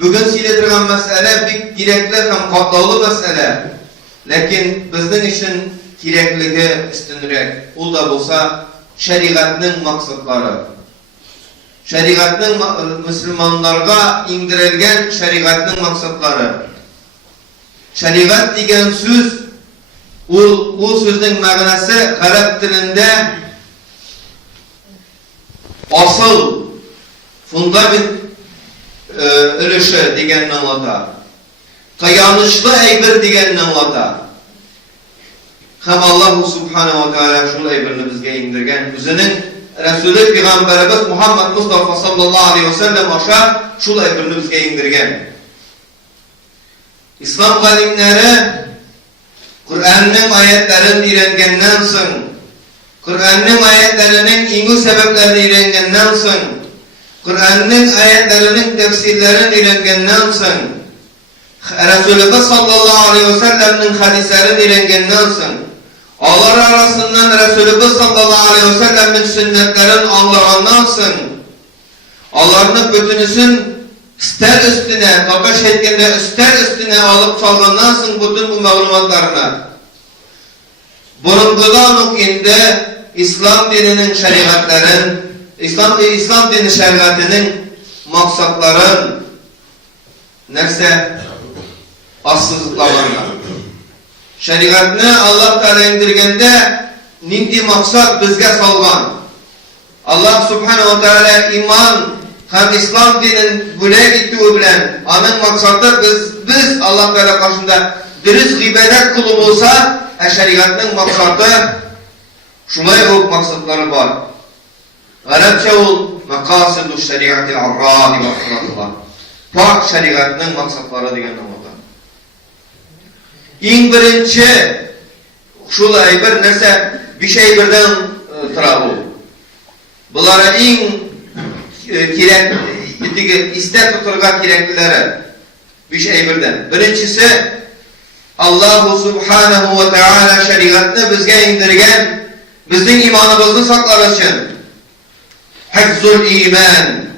Bugün söylediğim mesele bir gerekli hem katlalı mesele. Lakin bizden için gerekliliği üstünlük. O da olsa şeriatın maksatları. Şeriatın Müslümanlarga indirilgen şeriatın maksatları. Şeriat degen söz, o sözün manası Arap dilinde asıl, fundament ülüşü degenini anlatar. Tayanışlı eybir degenini anlatar. Hem Allah Subhanahu ve Teala şunu eybirini bizge indirgen. Bizinin Resulü Peygamberimiz Muhammed Mustafa sallallahu aleyhi ve sellem aşağı şunu eybirini bizge indirgen. İslam alimleri Kur'an'ın ayetlerini öğrengenden soň, Kur'an'ın ayetlerinin iňi sebeplerini öğrengenden soň, Kur'an'ın ayetlerinin tefsirlerini öğrengenden soň, Resulullah sallallahu aleyhi ve sellem'nin hadislerini öğrengenden soň, onlar arasından Resulullah sallallahu aleyhi ve sellem'nin sünnetlerini anlagandan soň, onların bütünüsün üster üstüne, tabaş etkende üster üstüne alıp salgandan soň bütün bu maglumatlarını burungudan okuyundu İslam dininin şeriatların, İslam dini şeriatının maksatların neyse asıllıklamanlar. Şeriatını Allah Teala indirgende nindi maksat bizge salgan. Allah Subhanahu ve Teala iman hem İslam dinin güle gittiği bilen anın maksatı biz Allah Teala karşısında dürüst gıybet kulu olsa şeriatın maksatı şunay o maksatları var. Arapça ol makasidu şeriatil arradi ve akıratullah. Pak şeriatının maksatları diyen anladı. İn birinci şulay bir nese bir şey birden tırağı. Bunlara in iste tuturga gereklileri bir şey birden. Birincisi Allah Subhanahu ve Teala şeriatını bizge indirgen bizim imanımızı saklar için hifzul iman.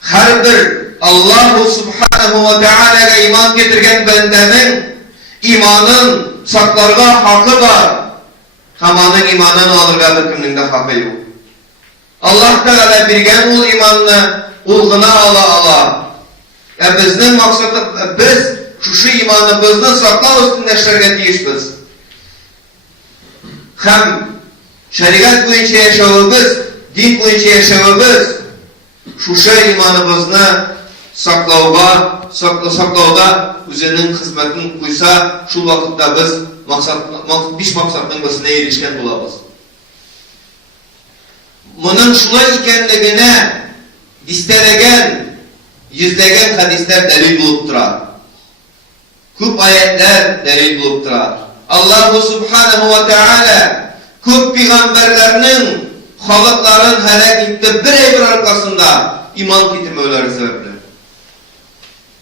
Her bir Allah Subhanahu ve Teala'ya iman getirgen bendenin imanın saklarga hakkı var. Hamanın imanını alırga bir kimliğinde hakkı yok. Allah Teala birgen ol imanını ulguna ala. Ya bizden maksatı biz şu imanımızı sakla üstünde şerget değişmiz. Hem şeriat boyunca yaşavımız, din boyunca yaşavımız şu imanımızı saklauda üzerinin hizmetini kuysa şu vakitte biz bir maksatın başına erişken bulabız. Bunun şulay ikenligine distelegen, yüzlegen hadisler delil bulup durar. Köp ayetler delil bulup durar. Allah Subhanahu ve Teala köp peygamberlerinin halkların helak etti bir arkasında iman getirmeleri sebeple.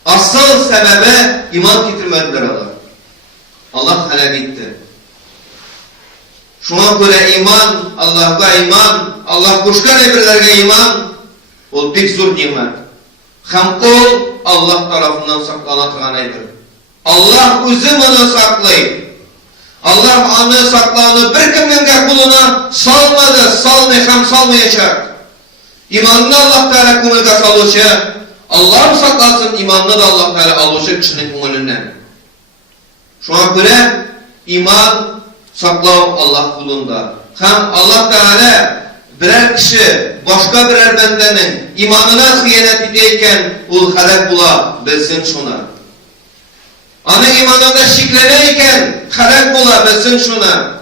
Asıl sebebi iman getirmediler Allah helak etti. Şuna göre iman, Allah'a iman, Allah koşkan emirlerine iman, o pek zor nimet. Hem kol Allah tarafından saklanatığına edir. Allah özü onu saklayıp, Allah onu saklanı bir kimliğine kuluna salmadı, salmayacak, salmayacak. İmanını Allah Teala kumulga saluşu, Allah'ım saklasın imanını da Allah Teala aluşu kişinin kumulünden. Şuna göre iman saklav Allah kulunda. Hem Allah Teala birer kişi başka birer bendenin imanına hıyanet edeyken ul halak bula bilsin şuna. Onun imanında şikleneyken halak bula bilsin şuna.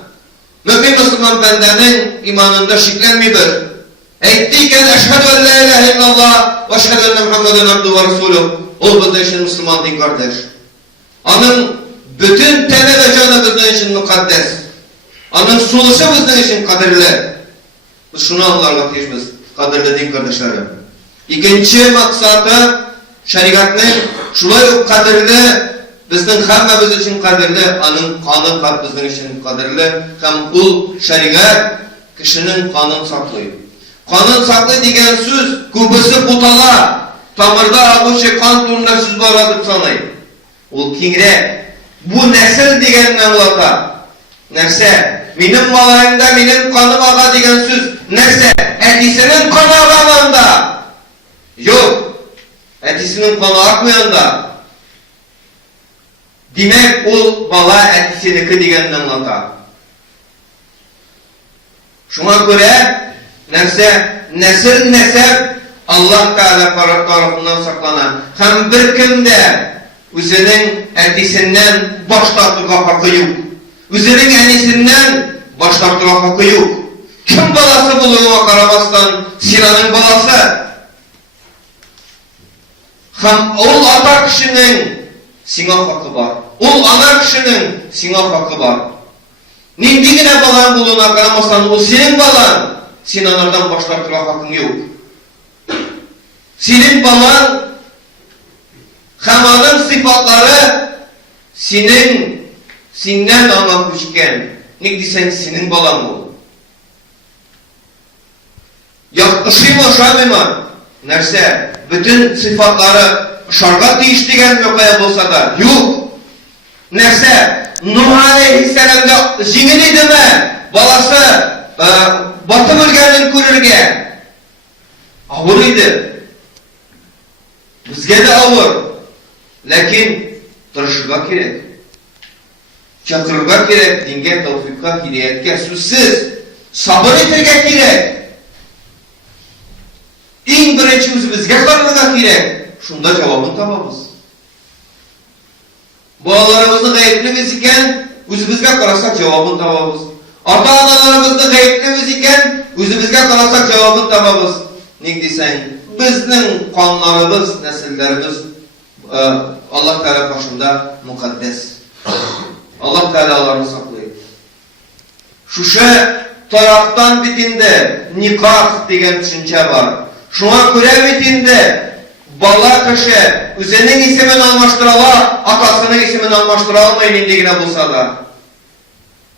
Mümin Müslüman bendenin imanında şiklenmiyor. Eyttiyken eşhedü en la ilahe illallah ve eşhedü enne Muhammeden abdu ve resulü. O bizim için Müslüman din kardeş. Onun bütün tene ve canı bizim için mukaddes. Onun suluşu bizim için kadirli. Biz şunu anlarga tiyişmiz, kadirli din kardeşlerim. İkinci maksatı şeriatının şulay kadirli, bizden hemmemiz için kadirli, onun kanı bizden için kadirli. Hem ul şeriat kişinin kanını saklıyor. Kanın saklı degen söz, kubisi putala, Tamırda ağuşu kan turunda süz baradıp sanay. Ol kingre. Bu nesil digenini anlata. Nerse? Benim malayımda benim kanım ağa degen söz. Nerse? Etisinin kanı ağamanda. Yok. Etisinin kanı akmayanda. Demek ol bala etisiniki digenini anlata. Şuna göre nerse? Nesil nesep Allah Teala tarafından saklanan. Hem bir kimde özünün etisinden baş tartıga hakkı yok. Özünün enisinden baş tartıga hakkı yok. Kim balası bulduğuna karamastan Sinan'ın balası. Hem ol ata kişinin sina hakkı var. Ol ana kişinin sina hakkı var. Nindigine balan bulduğuna karamastan o senin balan. Sinanlardan baş tartıga hakkın yok. Senin balan Hamanın sıfatları senden ana küçükken ne desen senin balan ol. Yaklaşıyım aşağıma nerse bütün sıfatları şarkat değiştiren nokaya olsa da yok. Nerse Nuh Aleyhisselam'da jimini deme balası batı bölgenin kururge ağırıydı. Bizge de ağır. Lakin tırışırga gerek. Çakırga gerek. Dinge, tevfikka, hidayetke sözsüz. Sabır etirge gerek. En birinci bizge karlıga gerek. Şunda cevabını tapabız. Balalarımızı gayipli iken bizge karasak cevabını tapabız. Ata-analarımızı gayipli iken bizge karasak cevabını tapabız. Ne desen? Bizning kanlarımız, nesillerimiz Allah Teala karşında mukaddes. Allah Teala'larını saklayıp. Şuşa taraftan bitinde nikah degen düşünce var. Şuna göre bitinde bala kişi özünün ismini almıştırala, atasının ismini almıştıra almayın indigine bulsa da.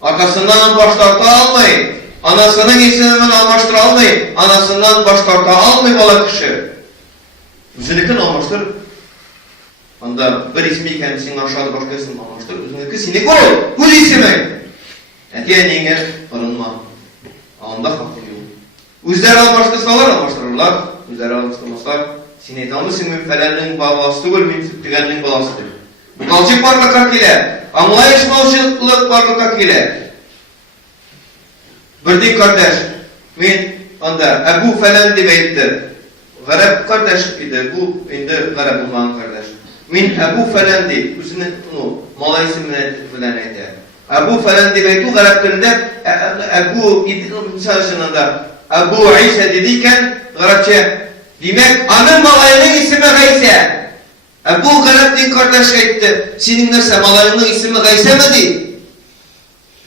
Atasından baştarta almayın. Anasının ismini almıştıra almayın. Anasından baştarta almayın bala kişi. Özünükün almıştır. Onda bir ismi kendisinin aşağıda başka isim almıştır. Özünükü sinik ol. Öz ismi. Etiye neyin barınma. Anda hakkı yok. Özleri almıştırsalar almıştırırlar. Özleri almıştırmazlar. Sinek almışsın feleninin babası değil, mütütügeninin babasıdır. Bu kalçık varlık hak ile, anlayışmalık varlık hak ile. Birdik kardeş, men anda Ebu falan demeydi. Garip kardeş idi, bu indi garip olmayan kardeş. Men Ebu falan deyip, üzerine onu malay isimine falan edi. Ebu falan demeydi, garip dilinde Ebu insanında Ebu İsa dediyken garipçe demek anın malayının ismi Gayse. Ebu garip kardeş etti. Senin nerse malayının ismi Gayse mi deyip?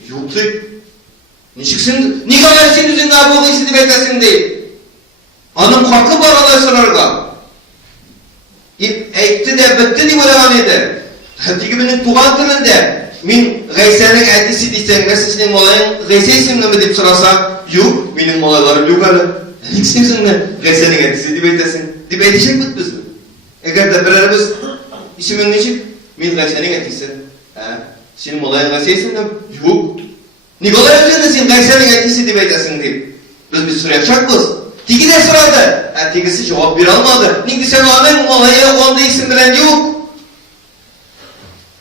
Yoktu. Niçiksin? Ne kadar sen üzerine Ebu İsa'yı beklesin deyip? Anım hakkı var Allah sırarga. Etti de bitti diye devam eder. Hatta benim tuğan dilinde min Gayse'nin etisi diysen nerse senin malayın Gayse isimli mi deyip sorarsa yok, benim malaylarım yok hala. İkisinden Gayse'nin etisi deyip edesin. Deyip edecek mi biz mi? Eğer de birerimiz ismin için min Gayse'nin etisi. Senin malayın Gayse isimli yok. Nikolay Efendi sen Gayse'nin etisi deyip edesin deyip. Biz bir soracak mıyız? Tiki de soradı. Tikisi cevap bir almadı. Neydi sen onun malayı onda isim bilen yok.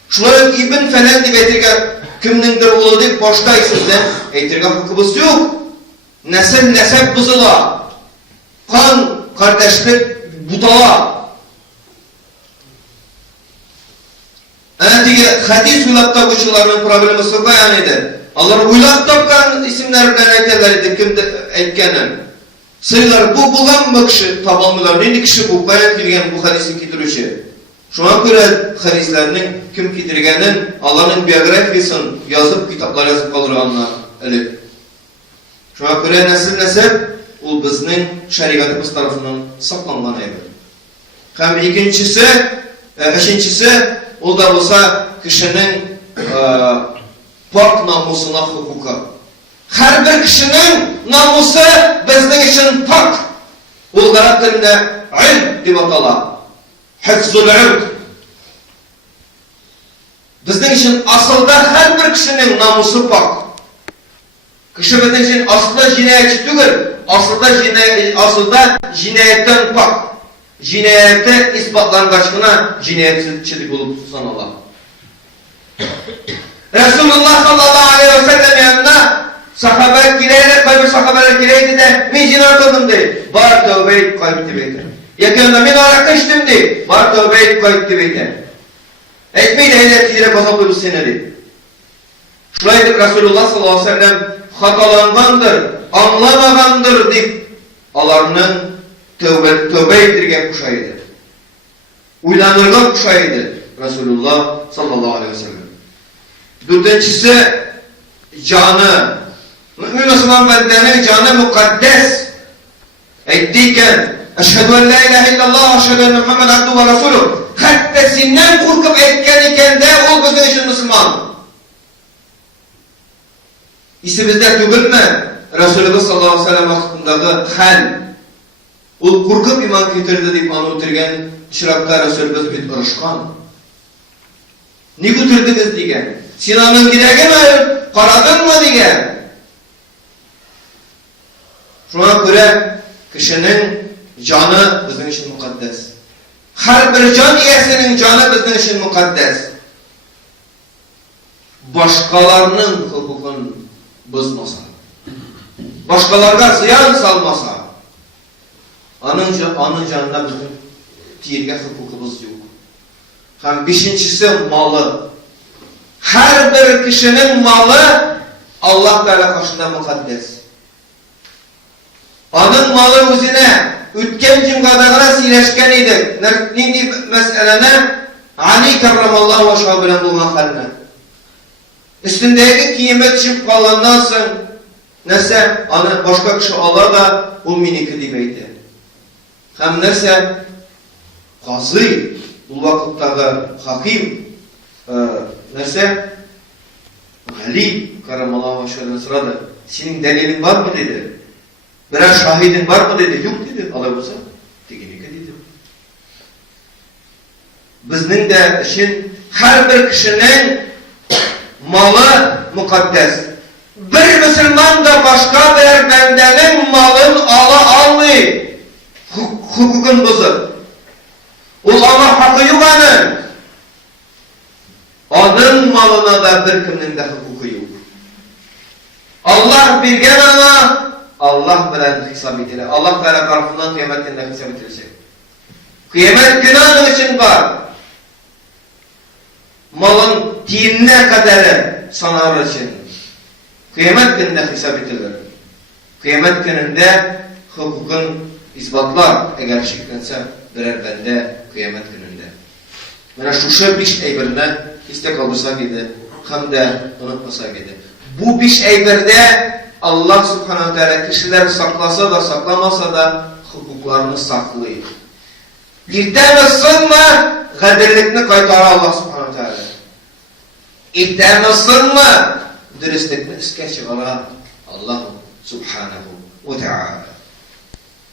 Şunlar İbn falan deyip etirgen kimnindir oğlu deyip başka isimden etirgen hakkımız yok. Nesil nesep buzula. Kan kardeşlik budala. Tiki hadis uylapta uçularının problemi sıkı yanıydı. Allah uylap tapkan isimlerden ayetler edip kimde etkenen. Sayılar bu bulan mı kişi tabanlılar, ne kişi bu bayan bilgen bu hadisin getirişi. Şuna göre hadislerinin kim getirgenin Allah'ın biyografisini yazıp kitaplar yazıp kaldırganlar elip. Şuna göre nesil nesep o bizning şeriatımız tarafından saklangan edi. Hem ikincisi, üçüncüsü o da olsa kişinin pak namusuna hukuka. Her bir kişinin namusu bizning için pak. O garip dilinde İrd diп атала. Hifzul ird. Bizning için asılda her bir kişinin namusu pak. Kişi bizning için asılda jinayetçi tugul, asılda jinayetten pak. Jinayette isbatlangaçkına jinayetçilik olup sanala. Resulullah sallallahu aleyhi ve sellem yanına sahabe gireyler, kayber sahabeler gireydi de men zina kıldım deydi. Bar tövbe et kayıp deydi. Yakında men arak içtim deydi. Bar tövbe et kayıp deydi. Etmeydi ehliyetiyle bazal koyup seni deydi. Şulaydı Resulullah sallallahu aleyhi ve sellem hatalangandır, anlamagandır deyip alarının tövbe ettirgen kuşaydı. Uylanırgan kuşaydı Resulullah sallallahu aleyhi ve sellem. Dördüncüsü canı. Mümin Müslüman bendenin canı mukaddes. Ettiyken eşhedü en la ilahe illallah eşhedü enne Muhammed abdu ve Resulü hattesinden korkup etken iken de ol bizim için Müslüman. İşte bizde tügülme Resulullah sallallahu aleyhi ve sellem hakkındaki hal. Ol korkup iman getirdi deyip anlatırken şirakta Resulullah bir ırışkan. Ne götürdünüz diyen? Sinanın giregen ayırıp karadın mı diyen? Şuna göre kişinin canı bizim için mukaddes. Her bir can iyesinin canı bizim için mukaddes. Başkalarının hukukunu bozmasa, başkalarına ziyan salmasa, onun canına bizim diyerge hukukumuz yok. Hem beşincisi malı. Her bir kişinin malı Allah Teala karşısında mukaddes. Onun malı üzerine ütken cimgadağına sileşken idi. Nindi meselene Ali kerramallahu ve şahbilen bulgan haline. Üstündeki kiyime düşüp kalandan sonra nese başka kişi ala da o miniki dibeydi. Hem nese gazı bu vakittagi hakim nese Ali kerramallahu ve şahbilen soradı. Senin delilin var mı dedi. Biraz şahidin var mı dedi. Yok dedi. Alabıza. Teginiki dedi. Bizning de işin her bir kişinin malı mukaddes. Bir Müslüman da başka bir bendenin malını almay. Hukukun bozur. O Allah hakkı yok onun. Onun malına da bir kiminin de hukuku yok. Allah bilgen ama Allah bilen hesap edilir. Allah Teala tarafından kıyamet gününde hesap edilecek. Kıyamet günü onun için var. Malın dinine kadarı sanar için. Kıyamet gününde hesap edilir. Kıyamet gününde hukukun isbatlar eğer şeklense birer bende kıyamet gününde. Mana şu beş eyberine istek alırsak idi. Hem de unutmasak idi. Bu beş eyberde Allah subhanahu teala kişiler saklasa da saklamasa da hukuklarını saklıyor. İrten ısınma, gadirlikini kaytara Allah subhanahu teala. İrten ısınma, dürüstlükini iske çıkara Allah subhanahu ve teala.